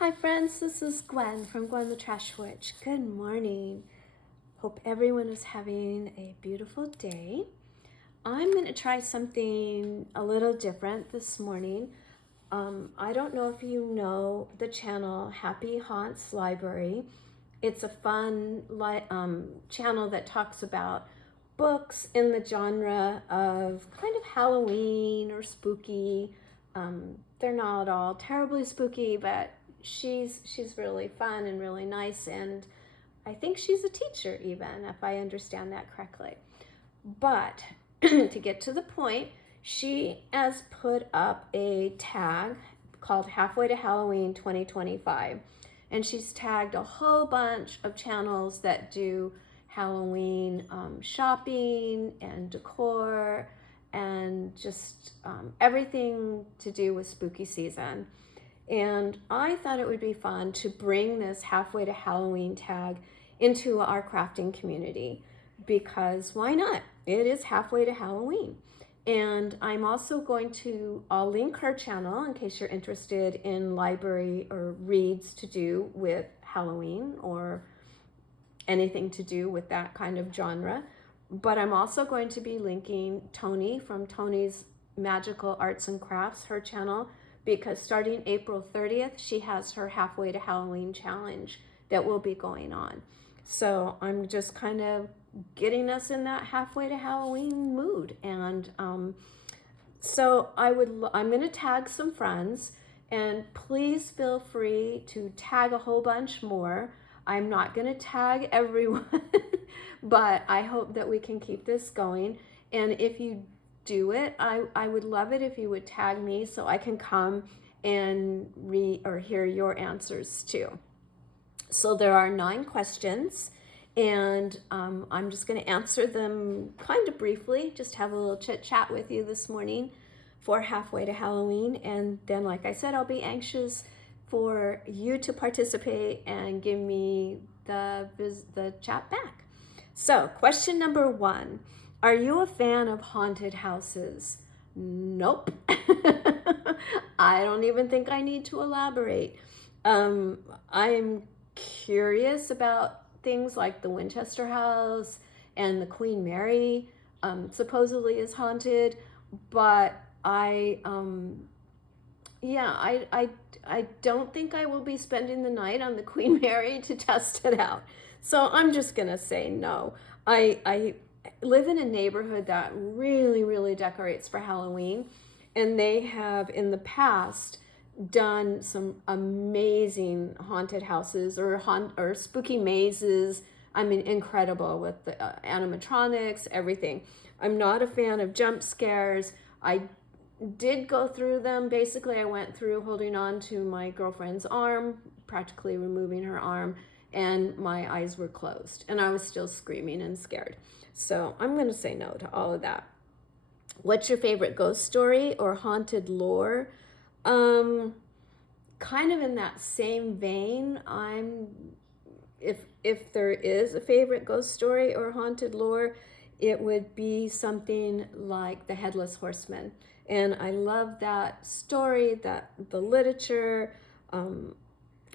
Hi friends, this is Gwen from Gwen the Trash Witch. Good morning. Hope everyone is having a beautiful day. I'm going to try something a little different this morning. I don't know if you know the channel Happy Haunts Library. It's a fun channel that talks about books in the genre of kind of Halloween or spooky. They're not all terribly spooky, but she's really fun and really nice, and I think she's a teacher even, if I understand that correctly. But to get to the point, she has put up a tag called Halfway to Halloween 2025, and she's tagged a whole bunch of channels that do Halloween shopping and decor and just everything to do with spooky season. And I thought it would be fun to bring this Halfway to Halloween tag into our crafting community, because why not? It is halfway to Halloween. And I'm also I'll link her channel in case you're interested in library or reads to do with Halloween or anything to do with that kind of genre. But I'm also going to be linking Toni from Toni's Magical Arts and Crafts, her channel, because starting April 30th, she has her Halfway to Halloween challenge that will be going on. So I'm just kind of getting us in that halfway to Halloween mood. And so I'm going to tag some friends, and please feel free to tag a whole bunch more. I'm not going to tag everyone, but I hope that we can keep this going. And if you do it, I would love it if you would tag me so I can come and read or hear your answers too. So there are 9 questions, and I'm just going to answer them kind of briefly, just have a little chit chat with you this morning for Halfway to Halloween. And then, like I said, I'll be anxious for you to participate and give me the chat back. So question number 1, are you a fan of haunted houses? Nope. I don't even think I need to elaborate. I'm curious about things like the Winchester House and the Queen Mary supposedly is haunted, but I don't think I will be spending the night on the Queen Mary to test it out. So I'm just gonna say no. I live in a neighborhood that really decorates for Halloween, and they have in the past done some amazing haunted houses or spooky mazes. I mean, incredible with the animatronics, everything. I'm not a fan of jump scares. I did go through them. Basically, I went through holding on to my girlfriend's arm, practically removing her arm, and my eyes were closed, and I was still screaming and scared. So I'm going to say no to all of that. What's your favorite ghost story or haunted lore? Kind of in that same vein, if there is a favorite ghost story or haunted lore, it would be something like the Headless Horseman. And I love that story, the literature.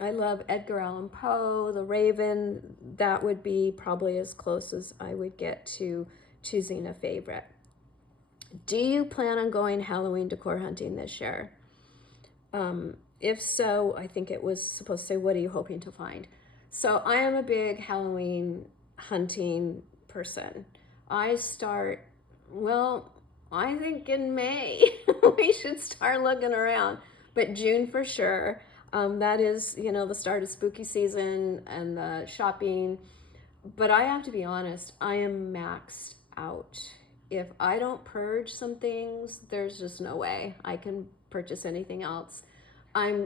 I love Edgar Allan Poe, The Raven. That would be probably as close as I would get to choosing a favorite. Do you plan on going Halloween decor hunting this year? If so, I think it was supposed to say, what are you hoping to find? So I am a big Halloween hunting person. I think in May. We should start looking around, but June for sure. That is, the start of spooky season and the shopping. But I have to be honest, I am maxed out. If I don't purge some things, there's just no way I can purchase anything else.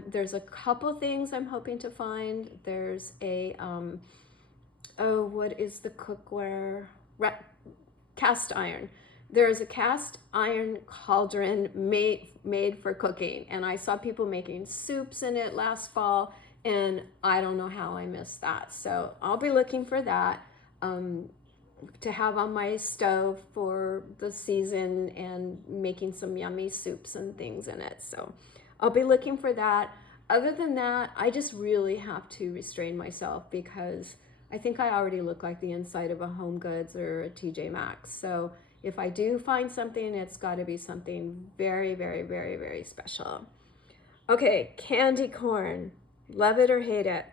There's a couple things I'm hoping to find. There's a, what is the cookware? Cast iron. There's a cast iron cauldron made for cooking, and I saw people making soups in it last fall, and I don't know how I missed that. So I'll be looking for that to have on my stove for the season and making some yummy soups and things in it. So I'll be looking for that. other than that, I just really have to restrain myself because I think I already look like the inside of a Home Goods or a TJ Maxx. So if I do find something, it's got to be something very, very, very, very special. Okay, candy corn. Love it or hate it.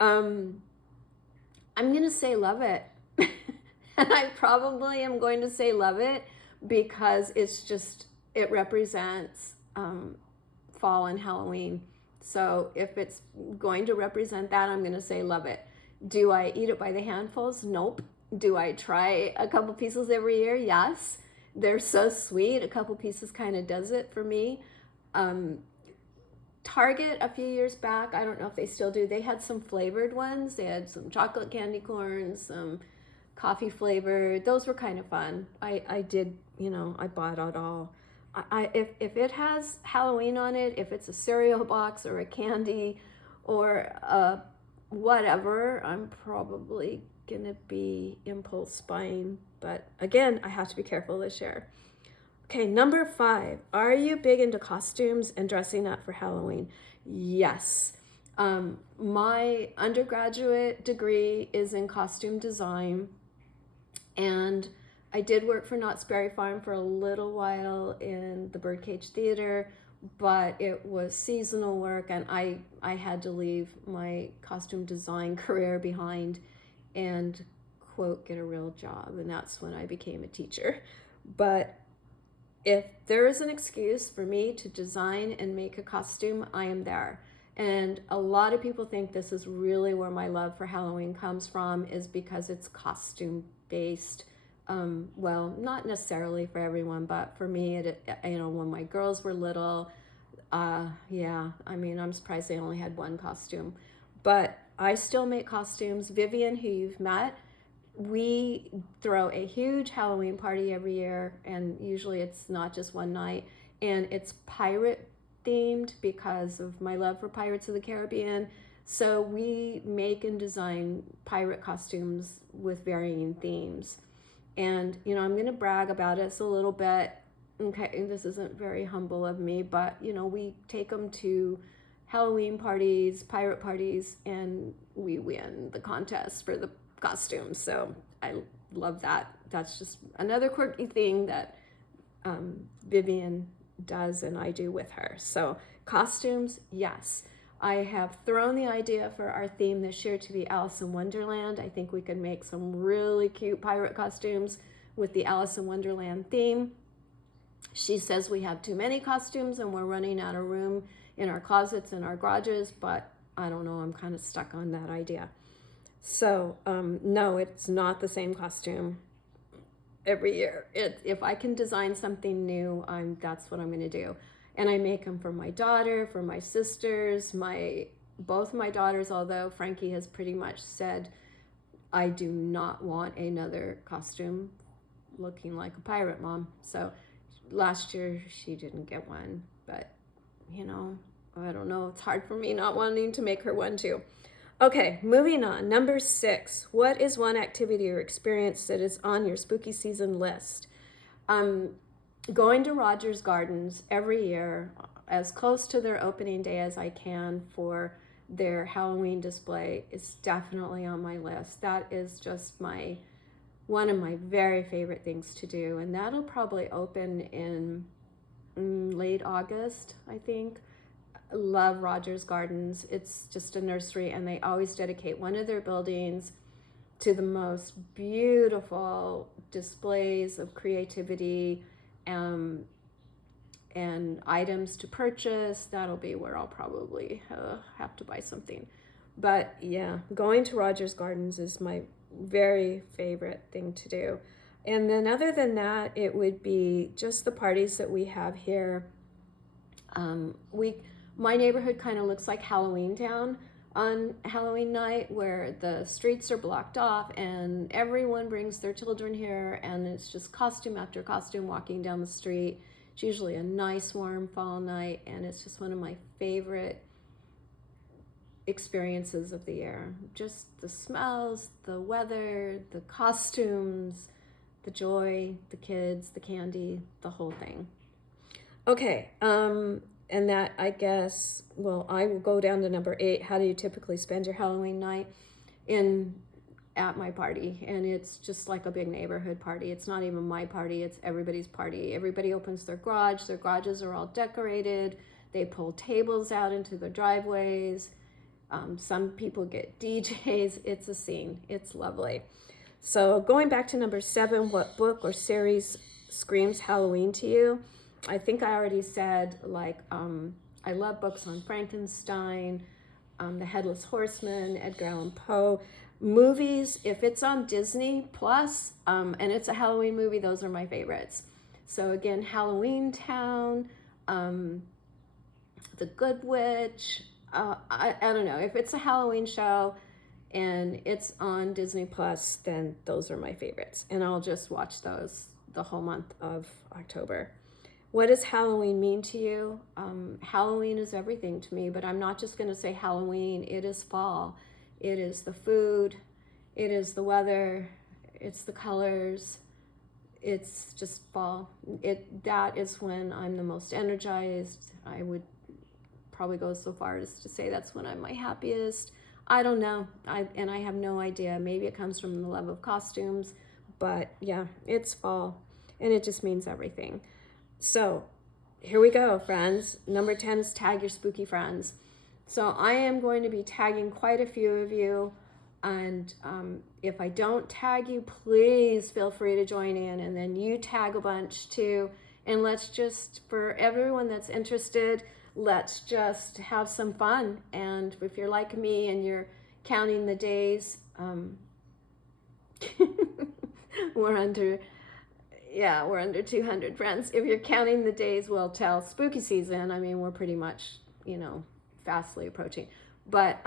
I'm going to say love it. And I probably am going to say love it because it represents fall and Halloween. So if it's going to represent that, I'm going to say love it. Do I eat it by the handfuls? Nope. Do I try a couple pieces every year? Yes. They're so sweet. A couple pieces kind of does it for me. Target a few years back, I don't know if they still do, they had some flavored ones. They had some chocolate candy corns, some coffee flavored. Those were kind of fun. I did, I bought it all. If it has Halloween on it, if it's a cereal box or a candy or a whatever, I'm probably gonna be impulse buying. But again, I have to be careful this year. Okay, number 5. Are you big into costumes and dressing up for Halloween? Yes. My undergraduate degree is in costume design, and I did work for Knott's Berry Farm for a little while in the Birdcage Theater, but it was seasonal work, and I had to leave my costume design career behind and, quote, get a real job, and that's when I became a teacher. But if there is an excuse for me to design and make a costume, I am there. And a lot of people think this is really where my love for Halloween comes from, is because it's costume based. Well, not necessarily for everyone, but for me, when my girls were little, I'm surprised they only had one costume. But I still make costumes. Vivian, who you've met, we throw a huge Halloween party every year, and usually it's not just one night, and it's pirate themed because of my love for Pirates of the Caribbean. So we make and design pirate costumes with varying themes. And, I'm going to brag about it a little bit. Okay, this isn't very humble of me, but, we take them to Halloween parties, pirate parties, and we win the contest for the costumes. So I love that. That's just another quirky thing that Vivian does and I do with her. So costumes, yes. I have thrown the idea for our theme this year to be Alice in Wonderland. I think we could make some really cute pirate costumes with the Alice in Wonderland theme. She says we have too many costumes and we're running out of room in our closets and our garages, but I don't know, I'm kind of stuck on that idea. So, no, it's not the same costume every year. If I can design something new, that's what I'm going to do. And I make them for my daughter, for my sisters, both my daughters, although Frankie has pretty much said, I do not want another costume looking like a pirate, Mom. So last year she didn't get one, but, I don't know. It's hard for me not wanting to make her one too. Okay, moving on. Number 6, what is one activity or experience that is on your spooky season list? Going to Rogers Gardens every year, as close to their opening day as I can for their Halloween display, is definitely on my list. That is just one of my very favorite things to do, and that'll probably open in late August, I think. Love Rogers Gardens. It's just a nursery, and they always dedicate one of their buildings to the most beautiful displays of creativity and items to purchase. That'll be where I'll probably have to buy something. But yeah, going to Rogers Gardens is my very favorite thing to do. And then other than that, it would be just the parties that we have here. My neighborhood kind of looks like Halloween Town on Halloween night, where the streets are blocked off and everyone brings their children here, and it's just costume after costume walking down the street. It's usually a nice warm fall night, and it's just one of my favorite experiences of the year. Just the smells, the weather, the costumes, the joy, the kids, the candy, the whole thing. Okay, And that, I guess, well, I will go down to number 8. How do you typically spend your Halloween night? At my party, and it's just like a big neighborhood party. It's not even my party, it's everybody's party. Everybody opens their garages are all decorated. They pull tables out into the driveways. Some people get DJs. It's a scene. It's lovely. So going back to number 7, what book or series screams Halloween to you? I think I already said, like, I love books on Frankenstein, The Headless Horseman, Edgar Allan Poe. Movies, if it's on Disney Plus, and it's a Halloween movie, those are my favorites. So again, Halloween Town, The Good Witch. I don't know, if it's a Halloween show and it's on Disney Plus, then those are my favorites, and I'll just watch those the whole month of October. What does Halloween mean to you? Halloween is everything to me, but I'm not just going to say Halloween. It is fall. It is the food. It is the weather. It's the colors. It's just fall. That is when I'm the most energized. I would probably go so far as to say that's when I'm my happiest. I don't know. I have no idea. Maybe it comes from the love of costumes, but yeah, it's fall, and it just means everything. So here we go, friends. Number 10 is tag your spooky friends. So I am going to be tagging quite a few of you, and if I don't tag you, please feel free to join in, and then you tag a bunch too, and let's just, for everyone that's interested, let's just have some fun. And if you're like me and you're counting the days, we're under 200 friends. If you're counting the days, well, till spooky season, I mean, we're pretty much, fastly approaching. But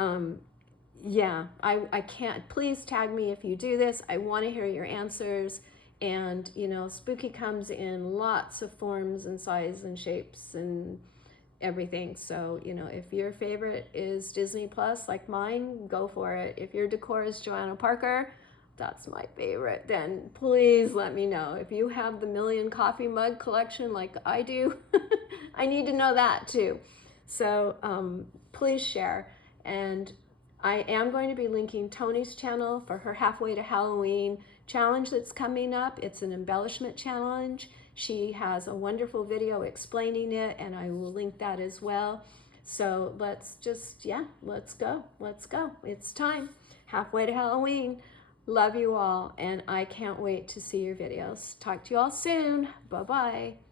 yeah, I can't, please tag me if you do this. I want to hear your answers. And, spooky comes in lots of forms and sizes and shapes and everything. So, if your favorite is Disney Plus, like mine, go for it. If your decor is Joanna Parker, that's my favorite, then please let me know. If you have the Million Coffee Mug collection like I do, I need to know that too. So please share. And I am going to be linking Toni's channel for her Halfway to Halloween challenge that's coming up. It's an embellishment challenge. She has a wonderful video explaining it, and I will link that as well. So let's go. It's time. Halfway to Halloween. Love you all, and I can't wait to see your videos. Talk to you all soon. Bye-bye.